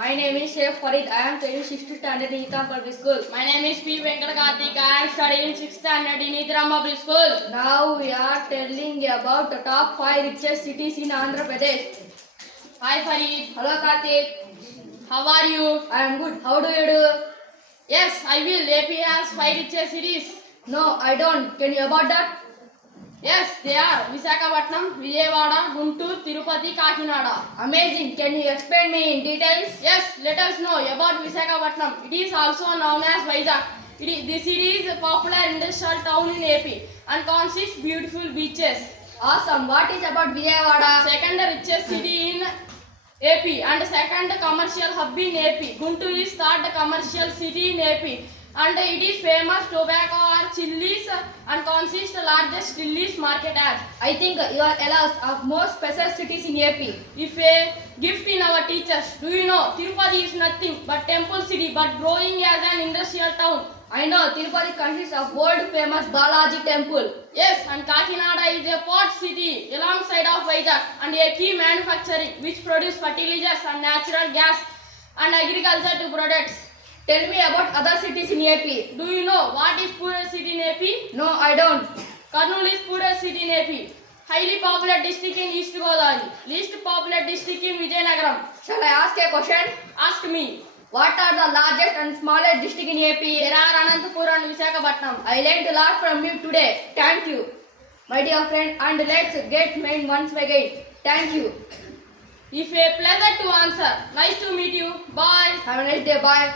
My name is Sheikh Farid. I am studying 6th standard in Itham Public School. My name is P. Venkat Karthik. I am studying 6th standard in Itham Public School. Now we are telling about the top 5 richest cities in Andhra Pradesh. Hi Farid. Hello Karthik. How are you? I am good. How do you do? Yes, I will. AP has 5 richest cities. No, I don't. Can you about that? Yes, they are Visakhapatnam, Vijayawada, Guntur, Tirupati, Kakinada. Amazing. Can you explain me in details? Yes, let us know about Visakhapatnam. It is also known as Vizag. This city is a popular industrial town in AP and consists beautiful beaches. Awesome. What is about Vijayawada? Second richest city in AP and second commercial hub in AP. Guntur is third commercial city in AP and it is famous tobacco or chilies and consists the largest chilies market as. I think you are allowed of most special cities in AP. If a gift in our teachers, do you know Tirupati is nothing but temple city but growing as an industrial town. I know Tirupati consists of world famous Balaji temple. Yes, and Kakinada is a port city alongside of Vizag and a key manufacturing which produce fertilizers and natural gas and agriculture to products. Tell me about other cities in AP. Do you know what is poorest city in AP? No, I don't. Kurnool is poorest city in AP. Highly popular district in East Godavari. Least popular district in Vijayanagaram. Shall I ask a question? Ask me. What are the largest and smallest district in AP? There are Anantapur and Visakhapatnam. I learned a lot from you today. Thank you. My dear friend, and let's get main once again. Thank you. If a pleasure to answer. Nice to meet you. Bye. Have a nice day. Bye.